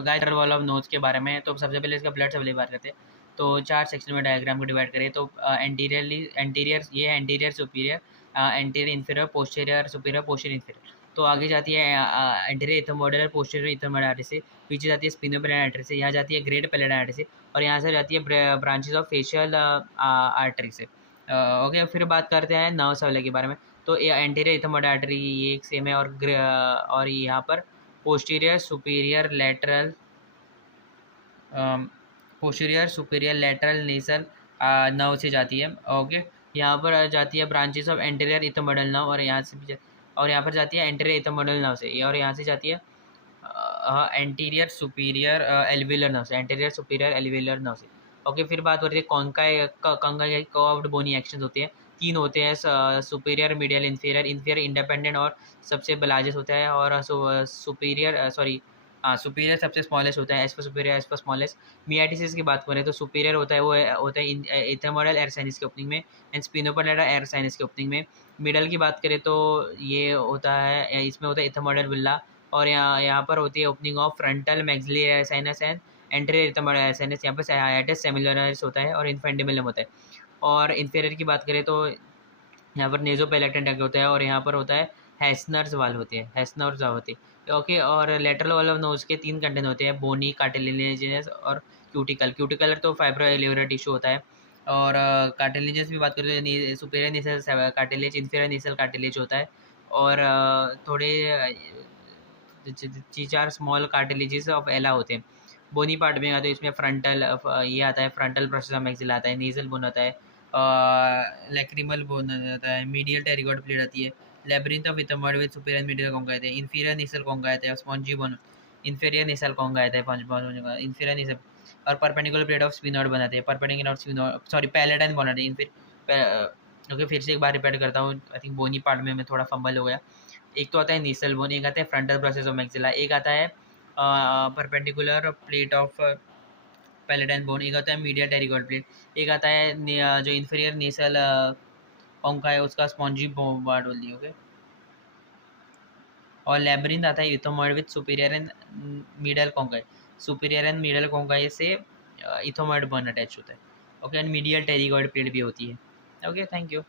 Guide wall of nose के बारे में। तो सबसे पहले इसका ब्लड से बात करते हैं। तो 4 सेक्शन में डायग्राम को डिवाइड करें तो एंटीरियर ये है anterior superior, anterior inferior, posterior superior, posterior inferior. तो आगे जाती है एंटीरियर इथोमोडल पोस्टीरियर इथोमोडल आर्टरी से, पीछे जाती है स्पिनोपेलेन आर्टरी से, यहाँ जाती है ग्रेट पेलेन आर्टरी से, और यहाँ से जाती है ब्रांचेस ऑफ फेशियल आर्टरी से। ओके, फिर बात करते हैं नर्व्स वाले के बारे में। तो एंटीरियर इथोमोडल आर्टरी ये एक सेम है, और यहाँ पर posterior superior lateral posterior superior lateral nasal nerve से जाती है। ओके, यहाँ पर जाती है branches of anterior ethmoidal nerve, और यहाँ से और यहाँ पर जाती है एंटीरियर इथोमोडल नर्व से, और यहाँ से जाती है एंटीरियर सुपीरियर एल्विलर नर्व से, एंटीरियर सुपीरियर एल्विलर नर्व से। ओके, फिर बात हो रही है कंकाई कर्व्ड बोनी एक्शंस होते हैं, 3 होते हैं, superior medial inferior, inferior independent और सबसे लार्जेस्ट होता है, और सुपीरियर सुपीरियर सबसे स्मॉलेस्ट होता है, एज पर सुपीरियर एज पर स्मॉलेस्ट। मियाटिसिस की बात करें तो सुपीरियर होता है वो होता है इथेमोडल एयर साइनस के ओपनिंग में, एंड स्पिनोपेलेन एयर साइनस के ओपनिंग में। मिडल की बात करें तो ये होता है, इसमें होता है इथेमोडल विल्ला, और यहाँ पर होती है opening of frontal maxillary air sinus and anterior ethmoidal air sinus. यहाँ पर हाइएटस सेमिलरिस होता है और इन्फेंडिबुलम होता है। और इंफीरियर की बात करें तो यहाँ पर नेजोपेलेक्टेंट होता है, और यहाँ पर होता है हैसनर्स वाल होती है, हैसनर्स होती है। ओके, और लेटरल वॉल ऑफ नोज के 3 कंटेंट होते हैं, बोनी, कार्टिलेजिनस और क्यूटिकल। क्यूटिकल तो फाइब्रोएलिवेटर टिश्यू होता है, और कार्टिलेजिनस भी बात करें तो सुपीरियर नेसल कार्टिलेज, इंफीरियर नेसल कार्टिलेज होता है, और थोड़े 4 स्मॉल कार्टिलेजेस ऑफ एला होते हैं। बोनी पार्ट में आता है, इसमें फ्रंटल ये आता है, फ्रंटल प्रोसेस ऑफ मैक्सिला आता है, नेजल बोन आता है, लैक्रिमल बोन आता है, मीडियल टेरिगॉइड प्लेट आती है, labyrinth of ethmoid with superior medial concha आता है, इंफीरियर नेसल कॉन्गा आता है, spongy bone, inferior nasal concha आता है, इंफीरियर नेसल, और परपेंडिकुलर प्लेट ऑफ स्पिनॉइड बनाते हैं, perpendicular of sphenoid sorry palatine bone आते हैं। ओके, फिर से एक बार रिपीट करता हूँ, आई थिंक बोनी पार्ट में मैं थोड़ा फंबल हो गया। एक तो आता है नेसल बोन, एक आता है फ्रंटल प्रोसेस ऑफ मैक्सिला, एक आता है perpendicular plate of palatine bone, एक आता है मीडियल टेरिगॉइड प्लेट, एक आता है जो इंफीरियर नेसल कॉन्का है उसका स्पॉन्जी पार्ट बोल दिया। ओके, और लैब्रिंथ आता है ethmoid with superior and middle concha, superior and middle concha से इथोमोइड बोन अटैच होता है। Okay, and medial pterygoid plate भी होती है। Okay, thank you.